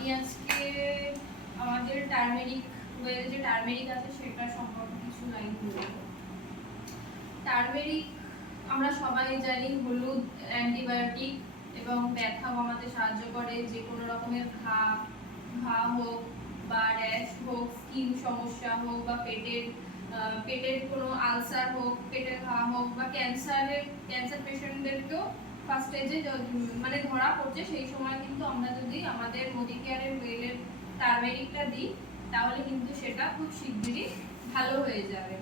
আমি আজকে আমাদের টার্মেরিক ওয়েল যে টার্মেরিক আছে সেটা সম্পর্কে কিছু লাইন বলবো। টার্মেরিক আমরা সবাই জানি হলুদ অ্যান্টিবায়োটিক এবং ব্যথা কমাতে সাহায্য করে। যে কোনো রকমের ঘা হোক বা র্যাশ হোক, স্কিন সমস্যা হোক বা পেটের কোনো আলসার হোক, পেটের ঘা হোক বা ক্যান্সার পেশেন্টদেরকেও ফার্স্ট স্টেজে মানে ধরা পড়ছে সেই সময় কিন্তু আমরা যদি আমাদের মোদিকেয়ারের ওয়েলের টার্মেরিকটা দিই তাহলে কিন্তু সেটা খুব শিগগিরই ভালো হয়ে যাবে।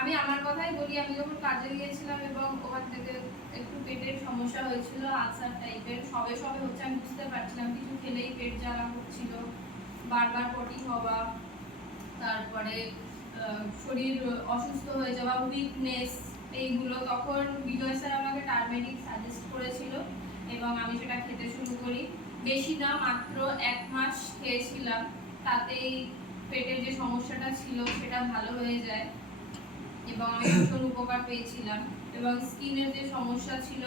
আমি আমার কথাই বলি, আমি যখন কাজে গিয়েছিলাম এবং ওখান থেকে একটু পেটের সমস্যা হয়েছিল, আলসার টাইপের সবে হচ্ছে, আমি বুঝতে পারছিলাম, কিছু খেলেই পেট জ্বালা হচ্ছিল, বারবার পটি হওয়া, তারপরে শরীর অসুস্থ হয়ে যাওয়া, উইকনেস, এইগুলো। তখন বিজয় স্যার আমাকে টার্মেরিক সাজেস্ট করেছিল এবং আমি সেটা খেতে শুরু করি। বেশি না, মাত্র 1 মাস খেয়েছিলাম, তাতেই পেটের যে সমস্যাটা ছিল সেটা ভালো হয়ে যায় এবং আমি ভীষণ উপকার পেয়েছিলাম। এবং স্কিনের যে সমস্যা ছিল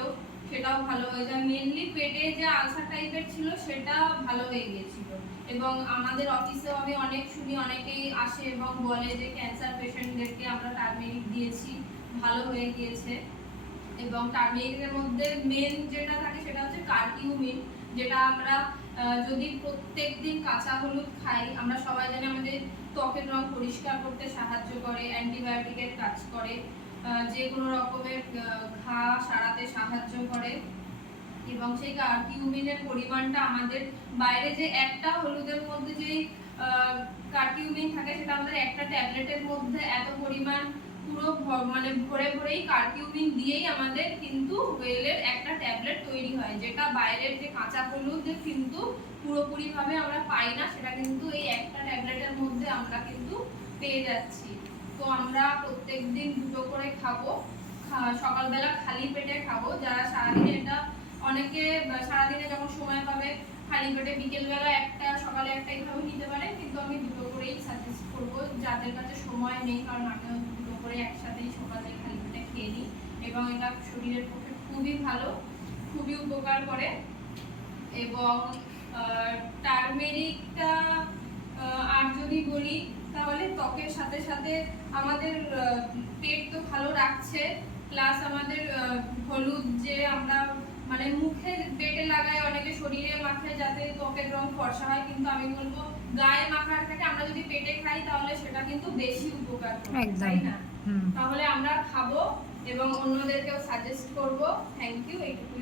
সেটাও ভালো হয়ে যায়। মেনলি পেটে যে আলসার টাইপের ছিল সেটা ভালো হয়ে গিয়েছিল। এবং আমাদের অফিসেও আমি অনেক শুনি, অনেকেই আসে এবং বলে যে ক্যান্সার পেশেন্টদেরকে আমরা টার্মেরিক দিয়েছি, ভালো হয়ে গিয়েছে। এবং টার্মেরিকের মধ্যে মেন যেটা থাকে সেটা হচ্ছে কারকিউমিন, যেটা আমরা যদি প্রত্যেকদিন কাঁচা হলুদ খাই, আমরা সবাই জানি আমাদের ত্বকের রং পরিষ্কার করতে সাহায্য করে, অ্যান্টিবায়োটিকের কাজ করে, যে কোনো রকমের ঘা সারাতে সাহায্য করে। এবং সেই কারকিউমিনের পরিমাণটা আমাদের বাইরে যে একটা হলুদের মধ্যে যেই কারকিউমিন থাকে সেটা আমাদের একটা ট্যাবলেটের মধ্যে এত পরিমাণ পুরো মানে ভরেই কারকিউমিন দিয়েই আমাদের কিন্তু ওয়েলের একটা ট্যাবলেট তৈরি হয়, যেটা বাইরের যে কাঁচা হলুদ কিন্তু পুরোপুরিভাবে আমরা পাই না, সেটা কিন্তু এই একটা ট্যাবলেটের মধ্যে আমরা কিন্তু পেয়ে যাচ্ছি। তো আমরা প্রত্যেকদিন 2টো করে খাবো, সকালবেলা খালি পেটে খাবো। যারা সারাদিনে এটা অনেকে সারাদিনে যখন সময় পাবে খালি পেটে বিকেলবেলা একটা, সকালে একটা, এইভাবে নিতে পারে, কিন্তু আমি 2টো করেই সাজেস্ট করবো যাদের কাছে সময় নেই, কারণ আমিও 2টো করে একসাথেই সকালে খালি পেটে খেয়ে নিই এবং এটা শরীরের পক্ষে খুবই ভালো, খুবই উপকার করে। এবং টার্মেরিকটা আর যদি বলি তাহলে ত্বকের সাথে সাথে আমাদের পেট তো ভালো রাখছে, প্লাস আমাদের হলুদ যে আমরা মানে মুখে পেটে লাগাই, অনেকে শরীরে মাখে যাতে ত্বকের রং ফর্সা হয়, কিন্তু আমি বলবো গায়ে মাখার থেকে আমরা যদি পেটে খাই তাহলে সেটা কিন্তু বেশি উপকার করে, তাই না? তাহলে আমরা খাবো এবং অন্যদেরকেও সাজেস্ট করব। Thank you. এইটুকুই।